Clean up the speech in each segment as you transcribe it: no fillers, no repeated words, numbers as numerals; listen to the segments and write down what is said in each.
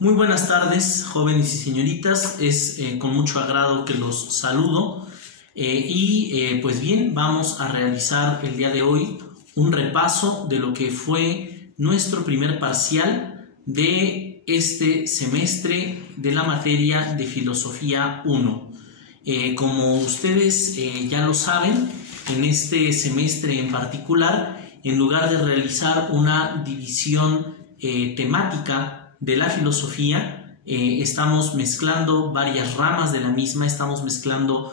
Muy buenas tardes, jóvenes y señoritas. Es con mucho agrado que los saludo. Pues bien, vamos a realizar el día de hoy un repaso de lo que fue nuestro primer parcial de este semestre de la materia de Filosofía 1. Como ustedes ya lo saben, en este semestre en particular, en lugar de realizar una división temática de la filosofía, estamos mezclando varias ramas de la misma, estamos mezclando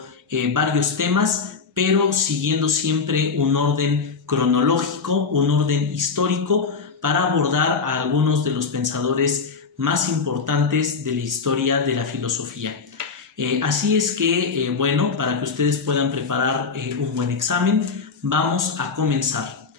varios temas, pero siguiendo siempre un orden cronológico, un orden histórico, para abordar a algunos de los pensadores más importantes de la historia de la filosofía. Así es que, bueno, para que ustedes puedan preparar un buen examen, vamos a comenzar.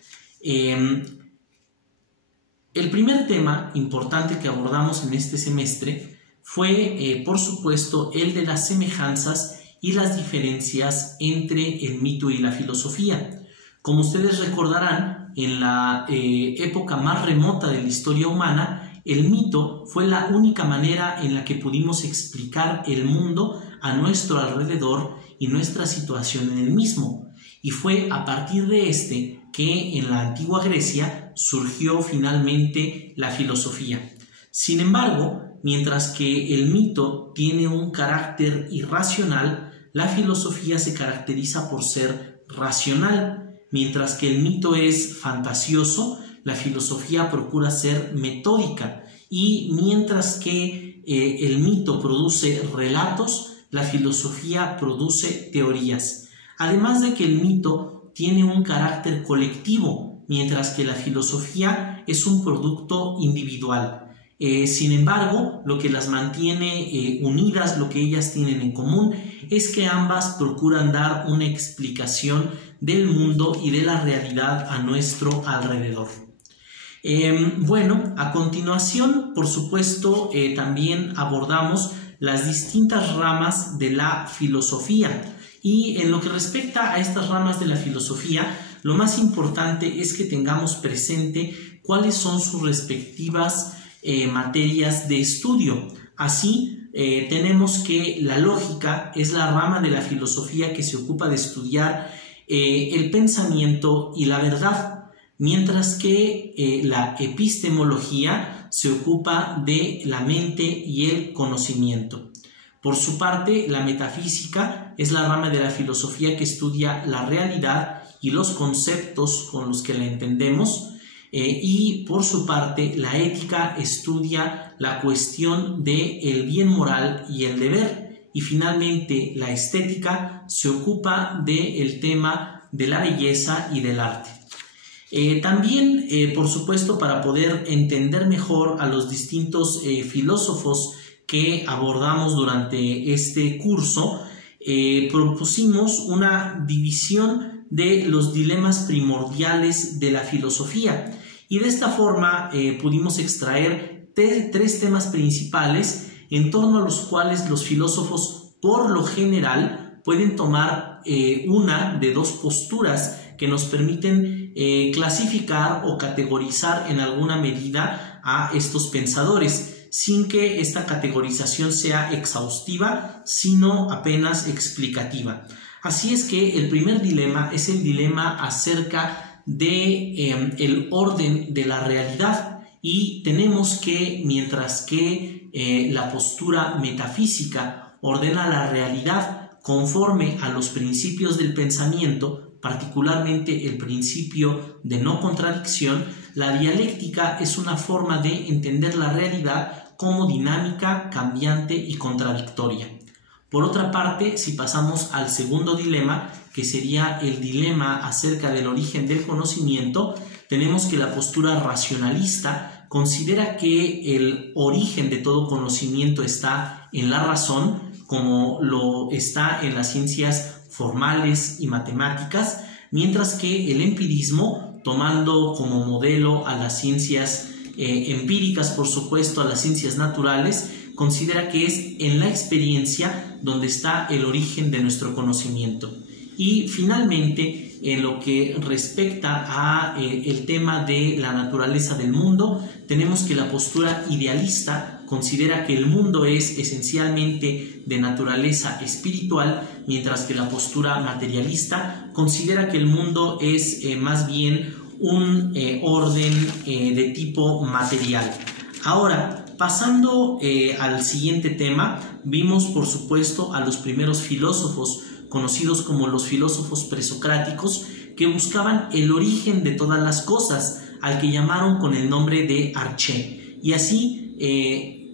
El primer tema importante que abordamos en este semestre fue, por supuesto, el de las semejanzas y las diferencias entre el mito y la filosofía. Como ustedes recordarán, en la época más remota de la historia humana, el mito fue la única manera en la que pudimos explicar el mundo a nuestro alrededor y nuestra situación en el mismo. Y fue a partir de este que en la antigua Grecia surgió finalmente la filosofía. Sin embargo, mientras que el mito tiene un carácter irracional, la filosofía se caracteriza por ser racional. Mientras que el mito es fantasioso, la filosofía procura ser metódica. Y mientras que el mito produce relatos, la filosofía produce teorías. Además de que el mito tiene un carácter colectivo, mientras que la filosofía es un producto individual. Sin embargo, lo que las mantiene unidas, lo que ellas tienen en común, es que ambas procuran dar una explicación del mundo y de la realidad a nuestro alrededor. Bueno, a continuación, por supuesto, también abordamos las distintas ramas de la filosofía. Y en lo que respecta a estas ramas de la filosofía, lo más importante es que tengamos presente cuáles son sus respectivas materias de estudio. Así, tenemos que la lógica es la rama de la filosofía que se ocupa de estudiar el pensamiento y la verdad, mientras que la epistemología se ocupa de la mente y el conocimiento. Por su parte, la metafísica es la rama de la filosofía que estudia la realidad y los conceptos con los que la entendemos, y por su parte, la ética estudia la cuestión del bien moral y el deber, y finalmente la estética se ocupa del tema de la belleza y del arte. También, por supuesto, para poder entender mejor a los distintos filósofos que abordamos durante este curso, propusimos una división de los dilemas primordiales de la filosofía, y de esta forma pudimos extraer tres temas principales en torno a los cuales los filósofos por lo general pueden tomar una de dos posturas que nos permiten clasificar o categorizar en alguna medida a estos pensadores, sin que esta categorización sea exhaustiva, sino apenas explicativa. Así es que el primer dilema es el dilema acerca de el orden de la realidad, y tenemos que, mientras que la postura metafísica ordena la realidad conforme a los principios del pensamiento, particularmente el principio de no contradicción, la dialéctica es una forma de entender la realidad como dinámica, cambiante y contradictoria. Por otra parte, si pasamos al segundo dilema, que sería el dilema acerca del origen del conocimiento, tenemos que la postura racionalista considera que el origen de todo conocimiento está en la razón, como lo está en las ciencias formales y matemáticas, mientras que el empirismo, tomando como modelo a las ciencias empíricas, por supuesto, a las ciencias naturales, considera que es en la experiencia donde está el origen de nuestro conocimiento. Y finalmente, en lo que respecta a el tema de la naturaleza del mundo, tenemos que la postura idealista considera que el mundo es esencialmente de naturaleza espiritual, mientras que la postura materialista considera que el mundo es más bien un orden de tipo material. Ahora, pasando al siguiente tema, vimos por supuesto a los primeros filósofos conocidos como los filósofos presocráticos, que buscaban el origen de todas las cosas, al que llamaron con el nombre de arché. Y así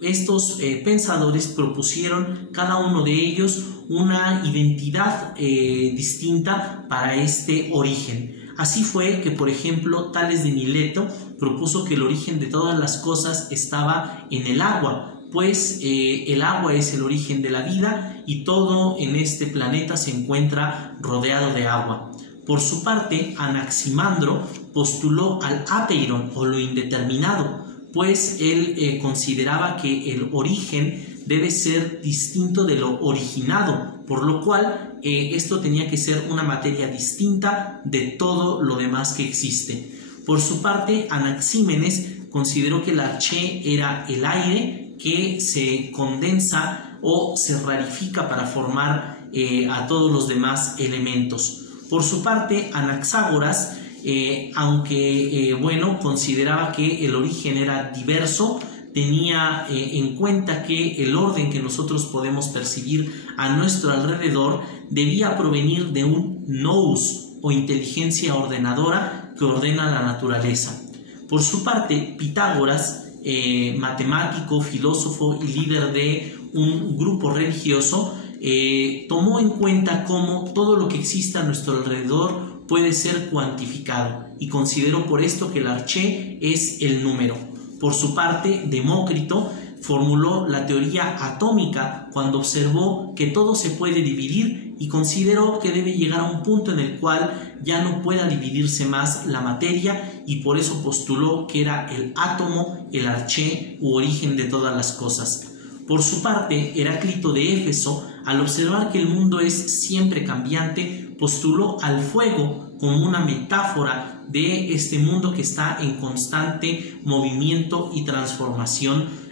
estos pensadores propusieron cada uno de ellos una identidad distinta para este origen. Así fue que, por ejemplo, Tales de Mileto propuso que el origen de todas las cosas estaba en el agua, pues el agua es el origen de la vida y todo en este planeta se encuentra rodeado de agua. Por su parte, Anaximandro postuló al apeiron, o lo indeterminado, pues él consideraba que el origen debe ser distinto de lo originado, por lo cual esto tenía que ser una materia distinta de todo lo demás que existe. Por su parte, Anaxímenes consideró que el arché era el aire que se condensa o se rarifica para formar a todos los demás elementos. Por su parte, Anaxágoras, aunque consideraba que el origen era diverso, tenía en cuenta que el orden que nosotros podemos percibir a nuestro alrededor debía provenir de un nous, o inteligencia ordenadora que ordena la naturaleza. Por su parte, Pitágoras, matemático, filósofo y líder de un grupo religioso, tomó en cuenta cómo todo lo que existe a nuestro alrededor puede ser cuantificado, y consideró por esto que el arché es el número. Por su parte, Demócrito formuló la teoría atómica cuando observó que todo se puede dividir y consideró que debe llegar a un punto en el cual ya no pueda dividirse más la materia, y por eso postuló que era el átomo el arché u origen de todas las cosas. Por su parte, Heráclito de Éfeso, al observar que el mundo es siempre cambiante, postuló al fuego como una metáfora de este mundo que está en constante movimiento y transformación,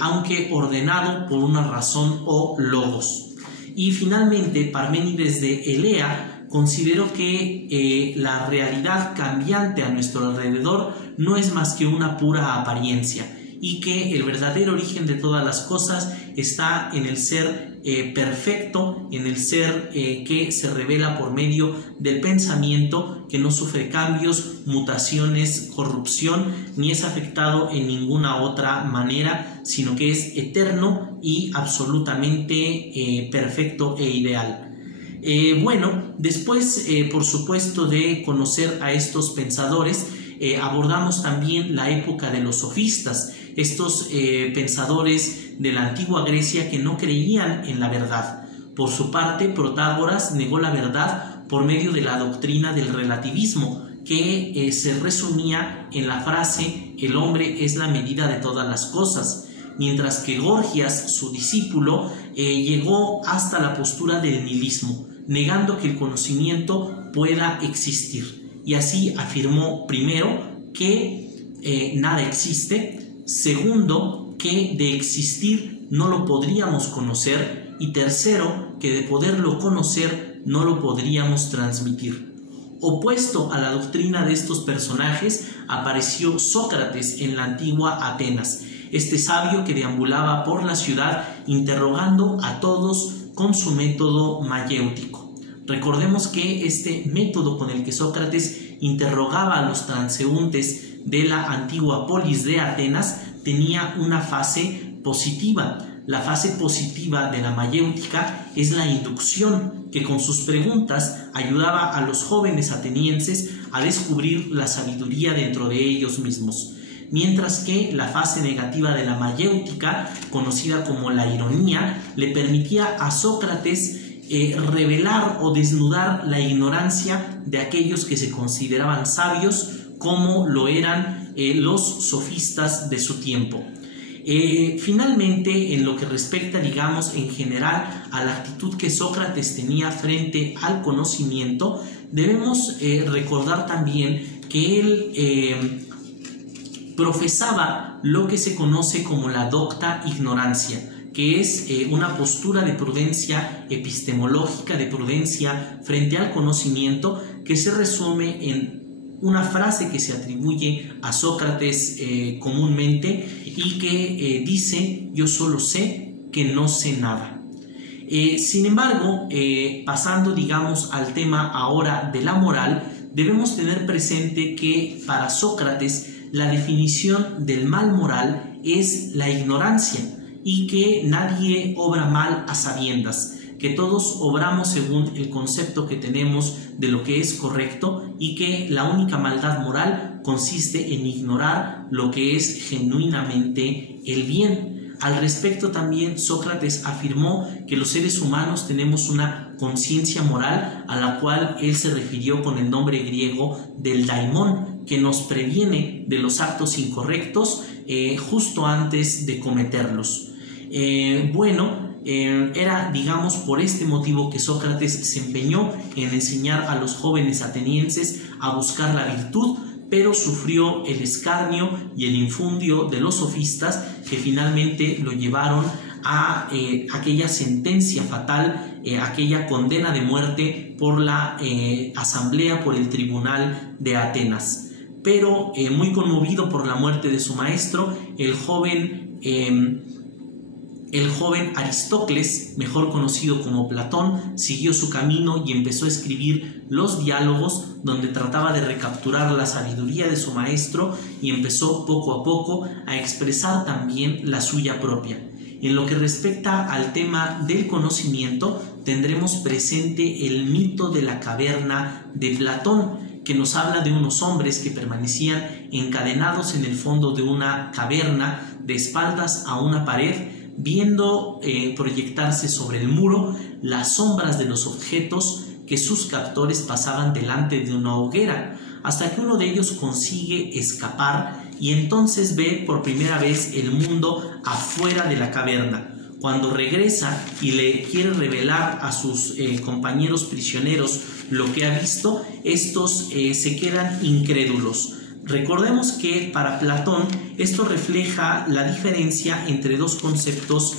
aunque ordenado por una razón o logos. Y finalmente, Parménides de Elea consideró que la realidad cambiante a nuestro alrededor no es más que una pura apariencia, y que el verdadero origen de todas las cosas está en el ser perfecto, en el ser que se revela por medio del pensamiento, que no sufre cambios, mutaciones, corrupción, ni es afectado en ninguna otra manera, sino que es eterno y absolutamente perfecto e ideal. Después, por supuesto, de conocer a estos pensadores, abordamos también la época de los sofistas, estos pensadores de la antigua Grecia que no creían en la verdad. Por su parte, Protágoras negó la verdad por medio de la doctrina del relativismo, que se resumía en la frase «el hombre es la medida de todas las cosas», mientras que Gorgias, su discípulo, llegó hasta la postura del nihilismo, negando que el conocimiento pueda existir. Y así afirmó, primero, que nada existe; segundo, que de existir no lo podríamos conocer; y tercero, que de poderlo conocer no lo podríamos transmitir. Opuesto a la doctrina de estos personajes apareció Sócrates en la antigua Atenas, este sabio que deambulaba por la ciudad interrogando a todos con su método mayéutico. Recordemos que este método con el que Sócrates interrogaba a los transeúntes de la antigua polis de Atenas tenía una fase positiva. La fase positiva de la mayéutica es la inducción, que con sus preguntas ayudaba a los jóvenes atenienses a descubrir la sabiduría dentro de ellos mismos. Mientras que la fase negativa de la mayéutica, conocida como la ironía, le permitía a Sócrates revelar o desnudar la ignorancia de aquellos que se consideraban sabios, como lo eran los sofistas de su tiempo. Finalmente, en lo que respecta, digamos, en general a la actitud que Sócrates tenía frente al conocimiento, debemos recordar también que él profesaba lo que se conoce como la docta ignorancia, que es una postura de prudencia epistemológica, de prudencia frente al conocimiento, que se resume en una frase que se atribuye a Sócrates comúnmente y que dice: yo solo sé que no sé nada. Sin embargo, pasando, digamos, al tema ahora de la moral, debemos tener presente que para Sócrates la definición del mal moral es la ignorancia y que nadie obra mal a sabiendas, que todos obramos según el concepto que tenemos de lo que es correcto y que la única maldad moral consiste en ignorar lo que es genuinamente el bien. Al respecto también Sócrates afirmó que los seres humanos tenemos una conciencia moral a la cual él se refirió con el nombre griego del daimón, que nos previene de los actos incorrectos justo antes de cometerlos. Era, digamos, por este motivo que Sócrates se empeñó en enseñar a los jóvenes atenienses a buscar la virtud, pero sufrió el escarnio y el infundio de los sofistas, que finalmente lo llevaron a aquella sentencia fatal, aquella condena de muerte por la asamblea, por el tribunal de Atenas. Pero muy conmovido por la muerte de su maestro, el joven Aristócles, mejor conocido como Platón, siguió su camino y empezó a escribir los diálogos, donde trataba de recapturar la sabiduría de su maestro y empezó poco a poco a expresar también la suya propia. En lo que respecta al tema del conocimiento, tendremos presente el mito de la caverna de Platón, que nos habla de unos hombres que permanecían encadenados en el fondo de una caverna, de espaldas a una pared, viendo proyectarse sobre el muro las sombras de los objetos que sus captores pasaban delante de una hoguera, hasta que uno de ellos consigue escapar y entonces ve por primera vez el mundo afuera de la caverna. Cuando regresa y le quiere revelar a sus compañeros prisioneros lo que ha visto, estos se quedan incrédulos. Recordemos que para Platón esto refleja la diferencia entre dos conceptos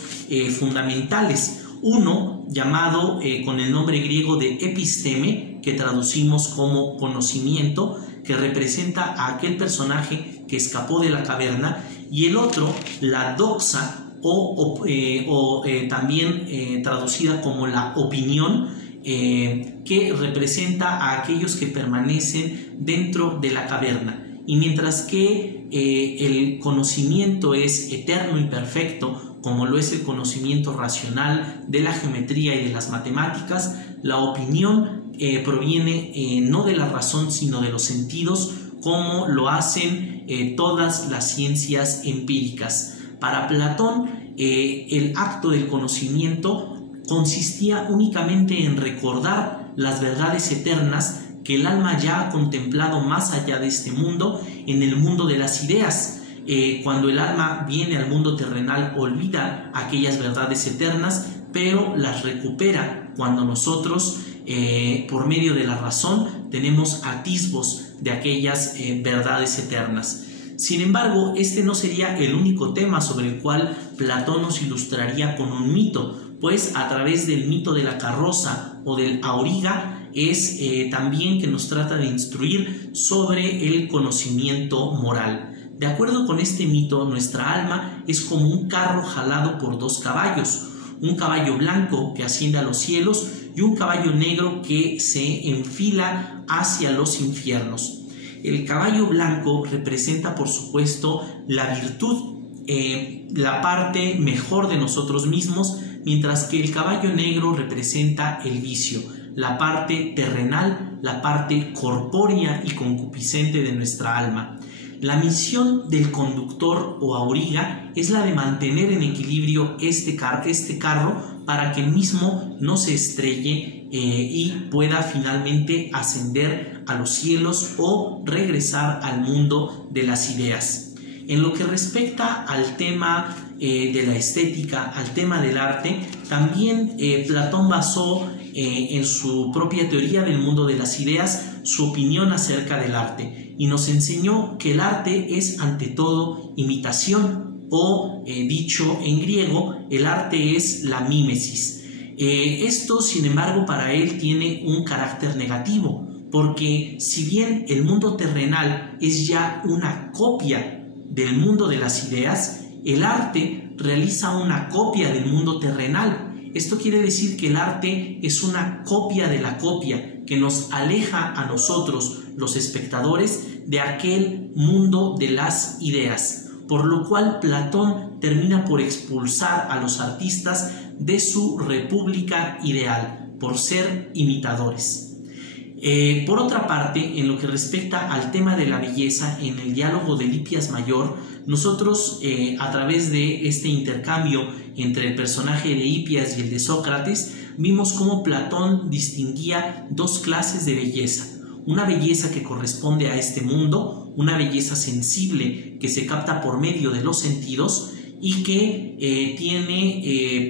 fundamentales. Uno llamado con el nombre griego de episteme, que traducimos como conocimiento, que representa a aquel personaje que escapó de la caverna, y el otro, la doxa, también traducida como la opinión, que representa a aquellos que permanecen dentro de la caverna. Y mientras que el conocimiento es eterno y perfecto, como lo es el conocimiento racional de la geometría y de las matemáticas, la opinión proviene no de la razón sino de los sentidos, como lo hacen todas las ciencias empíricas. Para Platón, el acto del conocimiento consistía únicamente en recordar las verdades eternas que el alma ya ha contemplado más allá de este mundo, en el mundo de las ideas. Cuando el alma viene al mundo terrenal, olvida aquellas verdades eternas, pero las recupera cuando nosotros, por medio de la razón, tenemos atisbos de aquellas verdades eternas. Sin embargo, este no sería el único tema sobre el cual Platón nos ilustraría con un mito, pues a través del mito de la carroza o del auriga es también que nos trata de instruir sobre el conocimiento moral. De acuerdo con este mito, nuestra alma es como un carro jalado por dos caballos, un caballo blanco que asciende a los cielos y un caballo negro que se enfila hacia los infiernos. El caballo blanco representa, por supuesto, la virtud, la parte mejor de nosotros mismos, mientras que el caballo negro representa el vicio, la parte terrenal, la parte corpórea y concupiscente de nuestra alma. La misión del conductor o auriga es la de mantener en equilibrio este carro para que el mismo no se estrelle y pueda finalmente ascender a los cielos o regresar al mundo de las ideas. En lo que respecta al tema de la estética, al tema del arte, también Platón basó en su propia teoría del mundo de las ideas su opinión acerca del arte y nos enseñó que el arte es ante todo imitación o dicho en griego, el arte es la mímesis. Esto, sin embargo, para él tiene un carácter negativo, porque si bien el mundo terrenal es ya una copia del mundo de las ideas, el arte realiza una copia del mundo terrenal. Esto quiere decir que el arte es una copia de la copia que nos aleja a nosotros, los espectadores, de aquel mundo de las ideas, por lo cual Platón termina por expulsar a los artistas de su república ideal, por ser imitadores. Por otra parte, en lo que respecta al tema de la belleza, en el diálogo de Lipias Mayor, nosotros a través de este intercambio entre el personaje de Hipias y el de Sócrates, vimos cómo Platón distinguía dos clases de belleza. Una belleza que corresponde a este mundo, una belleza sensible que se capta por medio de los sentidos y que tiene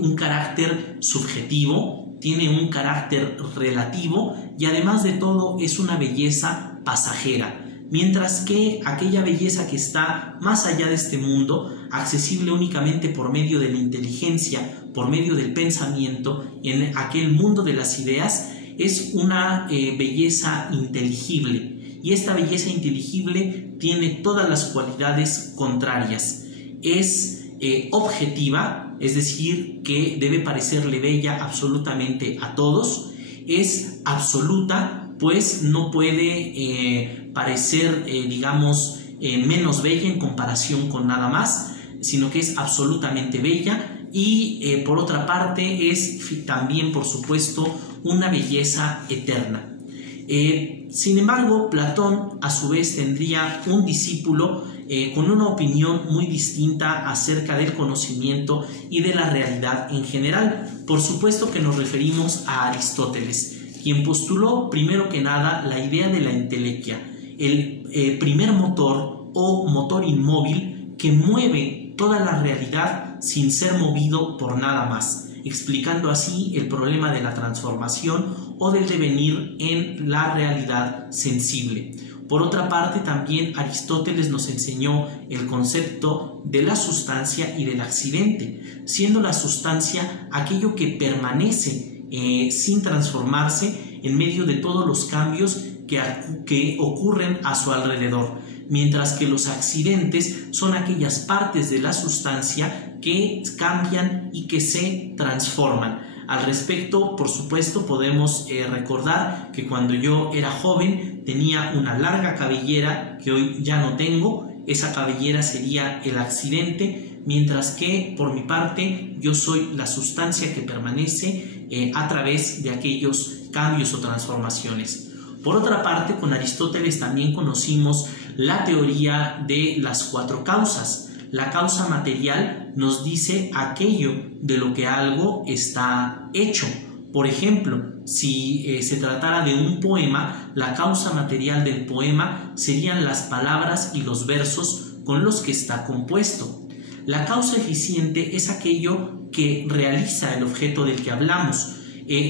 un carácter subjetivo, tiene un carácter relativo y además de todo es una belleza pasajera. Mientras que aquella belleza que está más allá de este mundo, accesible únicamente por medio de la inteligencia, por medio del pensamiento, en aquel mundo de las ideas, es una belleza inteligible. Y esta belleza inteligible tiene todas las cualidades contrarias. Es objetiva, es decir, que debe parecerle bella absolutamente a todos. Es absoluta, pues no puede parecer, menos bella en comparación con nada más, sino que es absolutamente bella y por otra parte es también, por supuesto, una belleza eterna. Sin embargo, Platón a su vez tendría un discípulo con una opinión muy distinta acerca del conocimiento y de la realidad en general. Por supuesto que nos referimos a Aristóteles, quien postuló primero que nada la idea de la entelequia, el primer motor o motor inmóvil que mueve toda la realidad sin ser movido por nada más, explicando así el problema de la transformación o del devenir en la realidad sensible. Por otra parte, también Aristóteles nos enseñó el concepto de la sustancia y del accidente, siendo la sustancia aquello que permanece sin transformarse en medio de todos los cambios que ocurren a su alrededor, mientras que los accidentes son aquellas partes de la sustancia que cambian y que se transforman. Al respecto, por supuesto, podemos recordar que cuando yo era joven tenía una larga cabellera que hoy ya no tengo. Esa cabellera sería el accidente, mientras que por mi parte yo soy la sustancia que permanece a través de aquellos cambios o transformaciones. Por otra parte, con Aristóteles también conocimos la teoría de las cuatro causas. La causa material nos dice aquello de lo que algo está hecho. Por ejemplo, si se tratara de un poema, la causa material del poema serían las palabras y los versos con los que está compuesto. La causa eficiente es aquello que realiza el objeto del que hablamos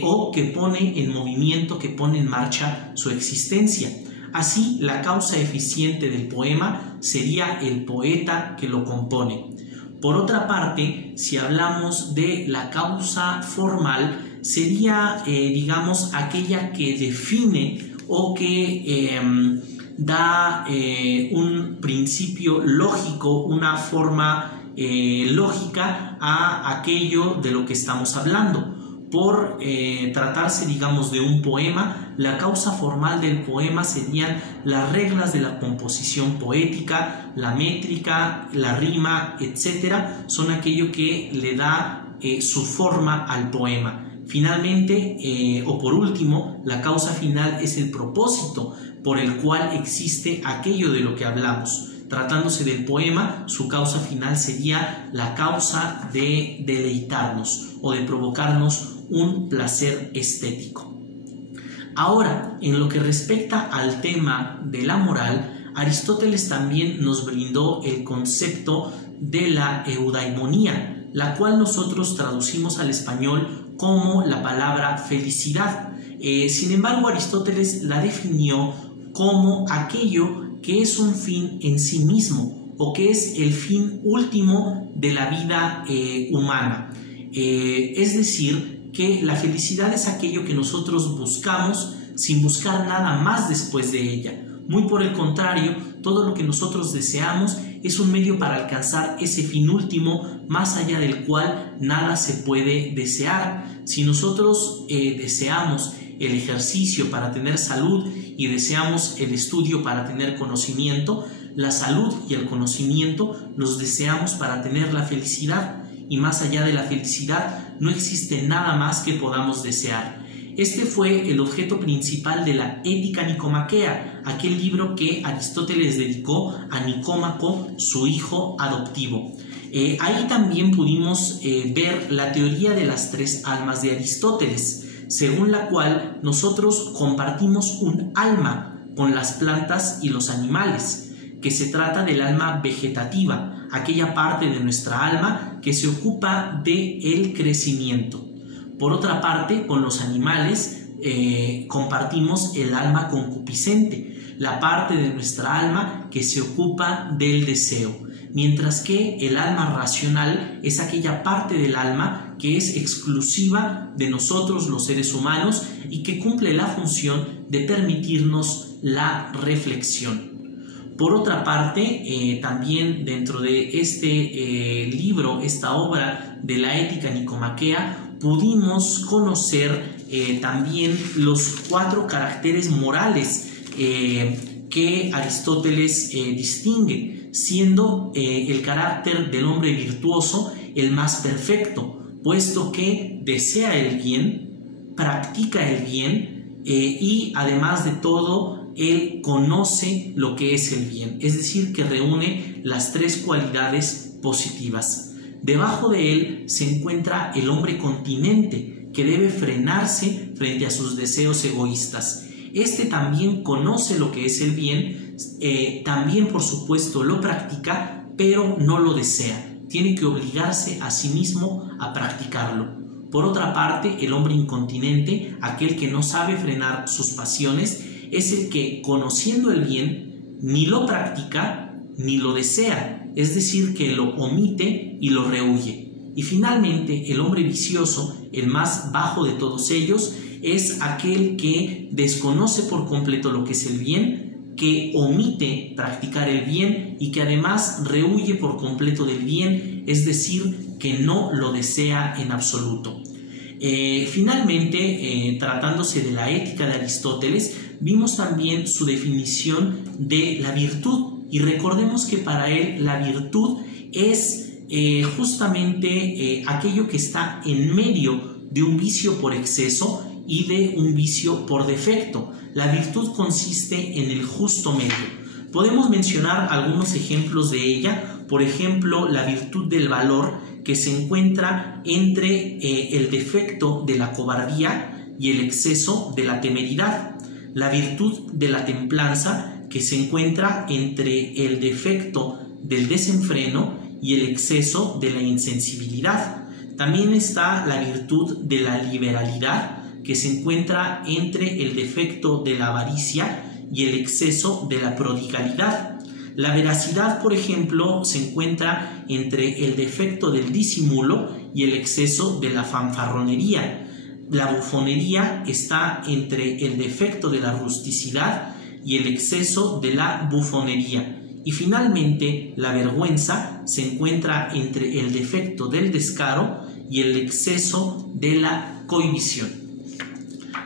o que pone en movimiento, que pone en marcha su existencia. Así, la causa eficiente del poema sería el poeta que lo compone. Por otra parte, si hablamos de la causa formal, sería, aquella que define o que da un principio lógico, una forma lógica a aquello de lo que estamos hablando. Por tratarse, de un poema, la causa formal del poema serían las reglas de la composición poética, la métrica, la rima, etc. Son aquello que le da su forma al poema. Finalmente, o por último, la causa final es el propósito por el cual existe aquello de lo que hablamos. Tratándose del poema, su causa final sería la causa de deleitarnos o de provocarnos un placer estético. Ahora, en lo que respecta al tema de la moral, Aristóteles también nos brindó el concepto de la eudaimonía, la cual nosotros traducimos al español como la palabra felicidad. Sin embargo, Aristóteles la definió como aquello que es un fin en sí mismo o que es el fin último de la vida humana. Es decir, que la felicidad es aquello que nosotros buscamos sin buscar nada más después de ella. Muy por el contrario, todo lo que nosotros deseamos es un medio para alcanzar ese fin último, más allá del cual nada se puede desear. Si nosotros deseamos el ejercicio para tener salud y deseamos el estudio para tener conocimiento, la salud y el conocimiento los deseamos para tener la felicidad, y más allá de la felicidad no existe nada más que podamos desear. Este fue el objeto principal de la Ética Nicomaquea, aquel libro que Aristóteles dedicó a Nicómaco, su hijo adoptivo. Ahí también pudimos ver la teoría de las tres almas de Aristóteles, según la cual nosotros compartimos un alma con las plantas y los animales, que se trata del alma vegetativa, aquella parte de nuestra alma que se ocupa del crecimiento. Por otra parte, con los animales compartimos el alma concupiscente, la parte de nuestra alma que se ocupa del deseo, mientras que el alma racional es aquella parte del alma que es exclusiva de nosotros los seres humanos y que cumple la función de permitirnos la reflexión. Por otra parte, también dentro de este libro, esta obra de la Ética Nicomaquea, pudimos conocer también los 4 caracteres morales que Aristóteles distingue, siendo el carácter del hombre virtuoso el más perfecto, puesto que desea el bien, practica el bien y además de todo, él conoce lo que es el bien, es decir, que reúne las 3 cualidades positivas. Debajo de él se encuentra el hombre continente, que debe frenarse frente a sus deseos egoístas. Este también conoce lo que es el bien, también por supuesto lo practica, pero no lo desea. Tiene que obligarse a sí mismo a practicarlo. Por otra parte, el hombre incontinente, aquel que no sabe frenar sus pasiones, es el que, conociendo el bien, ni lo practica ni lo desea, es decir, que lo omite y lo rehúye. Y finalmente, el hombre vicioso, el más bajo de todos ellos, es aquel que desconoce por completo lo que es el bien, que omite practicar el bien y que además rehúye por completo del bien, es decir, que no lo desea en absoluto. Finalmente, tratándose de la ética de Aristóteles, vimos también su definición de la virtud, y recordemos que para él la virtud es justamente aquello que está en medio de un vicio por exceso y de un vicio por defecto. La virtud consiste en el justo medio. Podemos mencionar algunos ejemplos de ella, por ejemplo, la virtud del valor, que se encuentra entre el defecto de la cobardía y el exceso de la temeridad. La virtud de la templanza, que se encuentra entre el defecto del desenfreno y el exceso de la insensibilidad. También está la virtud de la liberalidad, que se encuentra entre el defecto de la avaricia y el exceso de la prodigalidad. La veracidad, por ejemplo, se encuentra entre el defecto del disimulo y el exceso de la fanfarronería. La bufonería está entre el defecto de la rusticidad y el exceso de la bufonería. Y finalmente, la vergüenza se encuentra entre el defecto del descaro y el exceso de la cohibición.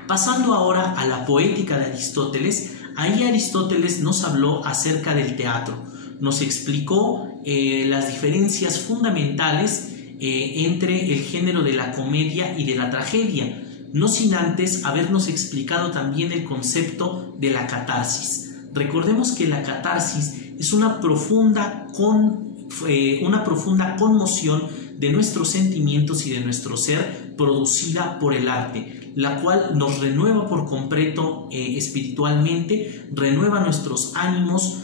Pasando ahora a la poética de Aristóteles, ahí Aristóteles nos habló acerca del teatro, nos explicó las diferencias fundamentales entre el género de la comedia y de la tragedia, no sin antes habernos explicado también el concepto de la catarsis. Recordemos que la catarsis es una profunda conmoción de nuestros sentimientos y de nuestro ser producida por el arte, la cual nos renueva por completo espiritualmente, renueva nuestros ánimos,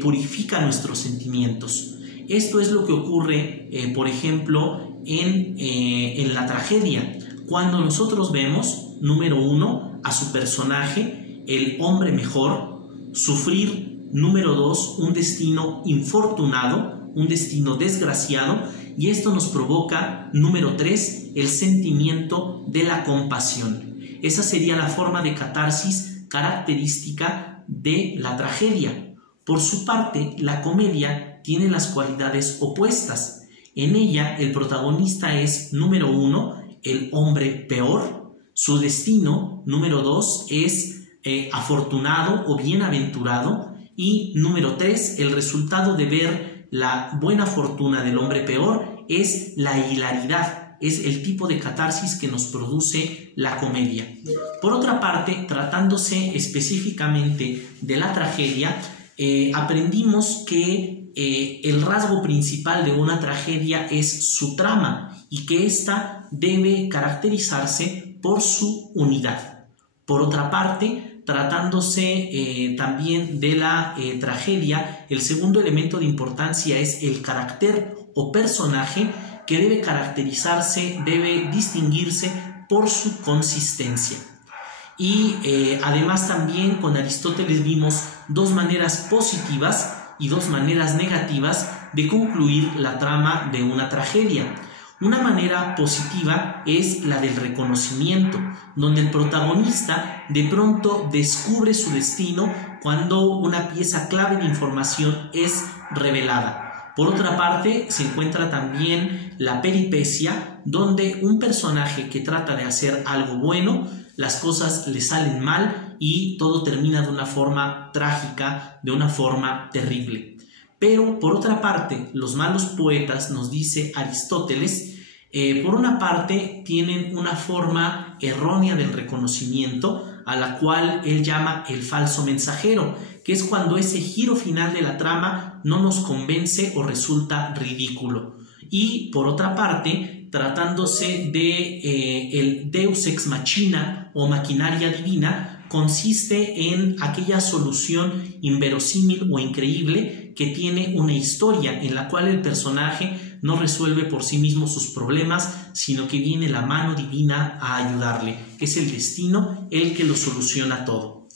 purifica nuestros sentimientos. Esto es lo que ocurre, por ejemplo, en la tragedia. Cuando nosotros vemos, número 1, a su personaje, el hombre mejor, sufrir, número 2, un destino infortunado, un destino desgraciado, y esto nos provoca, número 3, el sentimiento de la compasión. Esa sería la forma de catarsis característica de la tragedia. Por su parte, la comedia tiene las cualidades opuestas. En ella, el protagonista es, número 1, el hombre peor. Su destino, número 2, es afortunado o bienaventurado. Y número 3, el resultado de ver la buena fortuna del hombre peor es la hilaridad, es el tipo de catarsis que nos produce la comedia. Por otra parte, tratándose específicamente de la tragedia, aprendimos que el rasgo principal de una tragedia es su trama y que ésta debe caracterizarse por su unidad. Por otra parte, tratándose también de la tragedia, el segundo elemento de importancia es el carácter o personaje que debe caracterizarse, debe distinguirse por su consistencia. Y además también con Aristóteles vimos dos maneras positivas y dos maneras negativas de concluir la trama de una tragedia. Una manera positiva es la del reconocimiento, donde el protagonista de pronto descubre su destino cuando una pieza clave de información es revelada. Por otra parte, se encuentra también la peripecia, donde un personaje que trata de hacer algo bueno, las cosas le salen mal y todo termina de una forma trágica, de una forma terrible. Pero, por otra parte, los malos poetas, nos dice Aristóteles, por una parte tienen una forma errónea del reconocimiento, a la cual él llama el falso mensajero, que es cuando ese giro final de la trama no nos convence o resulta ridículo. Y por otra parte, tratándose de el Deus ex machina o maquinaria divina, consiste en aquella solución inverosímil o increíble que tiene una historia en la cual el personaje no resuelve por sí mismo sus problemas, sino que viene la mano divina a ayudarle. Es el destino el que lo soluciona todo.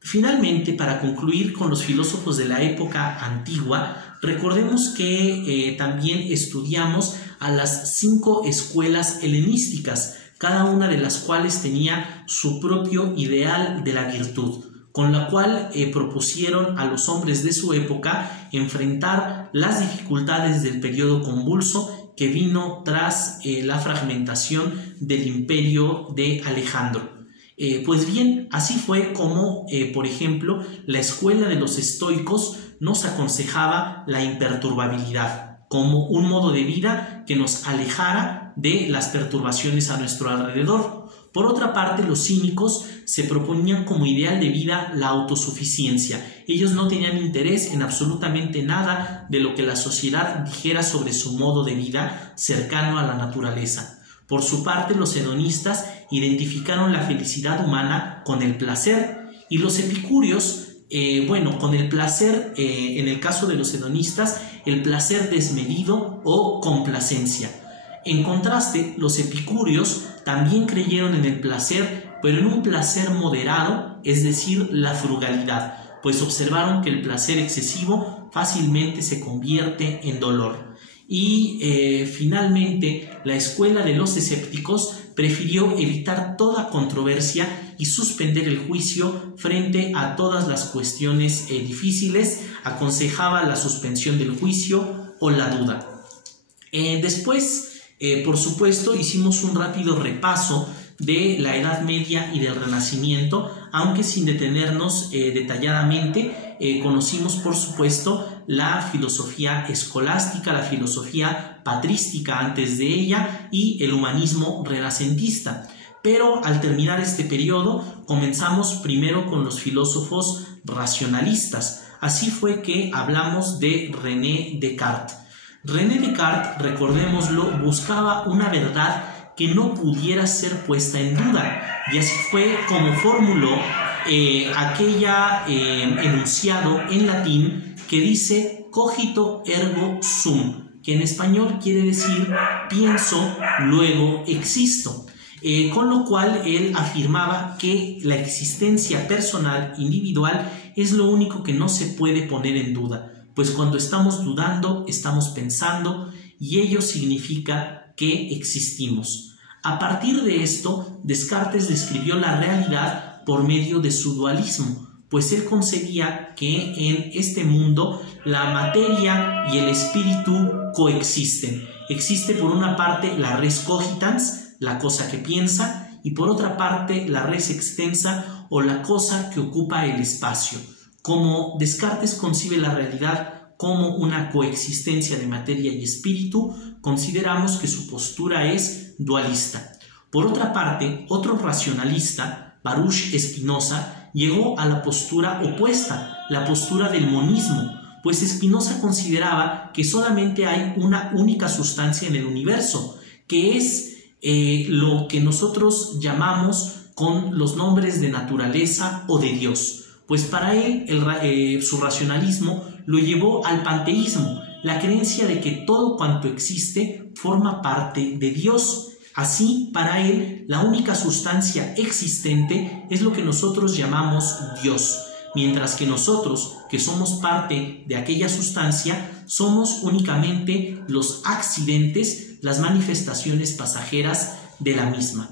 Finalmente, para concluir con los filósofos de la época antigua, recordemos que también estudiamos a las 5 escuelas helenísticas, cada una de las cuales tenía su propio ideal de la virtud, con la cual propusieron a los hombres de su época enfrentar las dificultades del periodo convulso que vino tras la fragmentación del imperio de Alejandro. Pues bien, así fue como, por ejemplo, la escuela de los estoicos nos aconsejaba la imperturbabilidad como un modo de vida que nos alejara de las perturbaciones a nuestro alrededor. Por otra parte, los cínicos se proponían como ideal de vida la autosuficiencia. Ellos no tenían interés en absolutamente nada de lo que la sociedad dijera sobre su modo de vida cercano a la naturaleza. Por su parte, los hedonistas identificaron la felicidad humana con el placer, y los epicúreos, con el placer, en el caso de los hedonistas, el placer desmedido o complacencia. En contraste, los epicúreos también creyeron en el placer, pero en un placer moderado, es decir, la frugalidad, pues observaron que el placer excesivo fácilmente se convierte en dolor. Y finalmente, la escuela de los escépticos prefirió evitar toda controversia y suspender el juicio frente a todas las cuestiones difíciles. Aconsejaba la suspensión del juicio o la duda. Después, por supuesto, hicimos un rápido repaso de la Edad Media y del Renacimiento, aunque sin detenernos detalladamente. Conocimos, por supuesto, la filosofía escolástica, la filosofía patrística antes de ella y el humanismo renacentista. Pero al terminar este periodo, comenzamos primero con los filósofos racionalistas. Así fue que hablamos de René Descartes. René Descartes, recordémoslo, buscaba una verdad que no pudiera ser puesta en duda, y así fue como formuló aquella enunciado en latín que dice cogito ergo sum, que en español quiere decir pienso, luego existo. Con lo cual él afirmaba que la existencia personal, individual, es lo único que no se puede poner en duda, pues cuando estamos dudando, estamos pensando, y ello significa que existimos. A partir de esto, Descartes describió la realidad por medio de su dualismo, pues él concebía que en este mundo la materia y el espíritu coexisten. Existe por una parte la res cogitans, la cosa que piensa, y por otra parte la res extensa o la cosa que ocupa el espacio. Como Descartes concibe la realidad como una coexistencia de materia y espíritu, consideramos que su postura es dualista. Por otra parte, otro racionalista, Baruch Spinoza, llegó a la postura opuesta, la postura del monismo, pues Spinoza consideraba que solamente hay una única sustancia en el universo, que es lo que nosotros llamamos con los nombres de naturaleza o de Dios. Pues para él su racionalismo lo llevó al panteísmo, la creencia de que todo cuanto existe forma parte de Dios. Así, para él, la única sustancia existente es lo que nosotros llamamos Dios, mientras que nosotros, que somos parte de aquella sustancia, somos únicamente los accidentes, las manifestaciones pasajeras de la misma.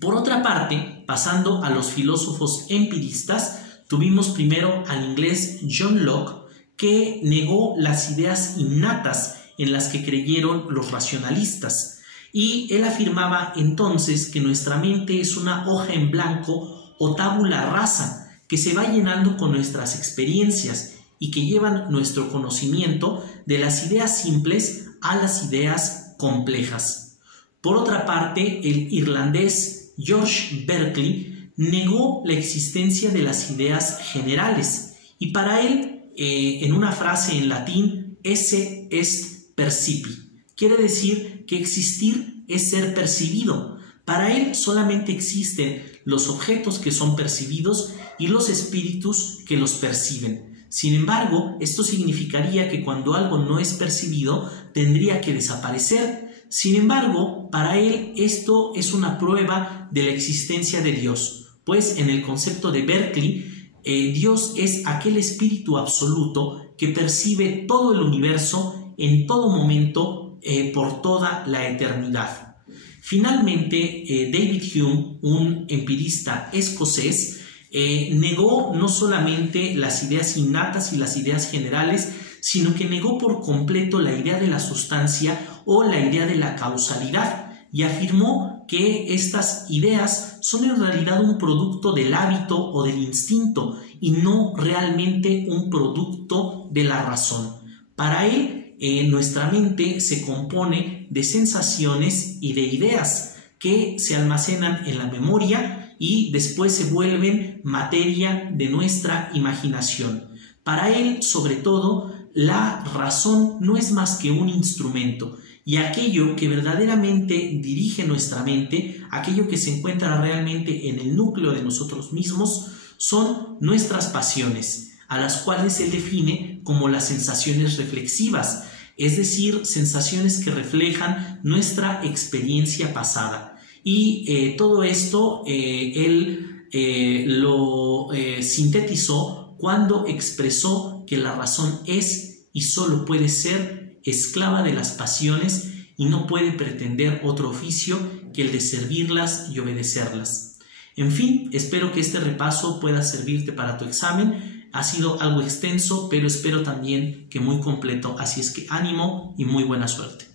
Por otra parte, pasando a los filósofos empiristas, tuvimos primero al inglés John Locke, que negó las ideas innatas en las que creyeron los racionalistas, y él afirmaba entonces que nuestra mente es una hoja en blanco o tabula rasa que se va llenando con nuestras experiencias y que llevan nuestro conocimiento de las ideas simples a las ideas complejas. Por otra parte, el irlandés George Berkeley negó la existencia de las ideas generales, y para él, en una frase en latín, esse est percipi, quiere decir que existir es ser percibido. Para él solamente existen los objetos que son percibidos y los espíritus que los perciben. Sin embargo, esto significaría que cuando algo no es percibido, tendría que desaparecer. Sin embargo, para él esto es una prueba de la existencia de Dios, pues en el concepto de Berkeley, Dios es aquel espíritu absoluto que percibe todo el universo en todo momento, por toda la eternidad. Finalmente, David Hume, un empirista escocés, negó no solamente las ideas innatas y las ideas generales, sino que negó por completo la idea de la sustancia o la idea de la causalidad, y afirmó que estas ideas son en realidad un producto del hábito o del instinto y no realmente un producto de la razón. Para él, nuestra mente se compone de sensaciones y de ideas que se almacenan en la memoria y después se vuelven materia de nuestra imaginación. Para él, sobre todo, la razón no es más que un instrumento, y aquello que verdaderamente dirige nuestra mente, aquello que se encuentra realmente en el núcleo de nosotros mismos, son nuestras pasiones, a las cuales él define como las sensaciones reflexivas, es decir, sensaciones que reflejan nuestra experiencia pasada. Y todo esto él lo sintetizó cuando expresó que la razón es y solo puede ser esclava de las pasiones y no puede pretender otro oficio que el de servirlas y obedecerlas. En fin, espero que este repaso pueda servirte para tu examen. Ha sido algo extenso, pero espero también que muy completo, así es que ánimo y muy buena suerte.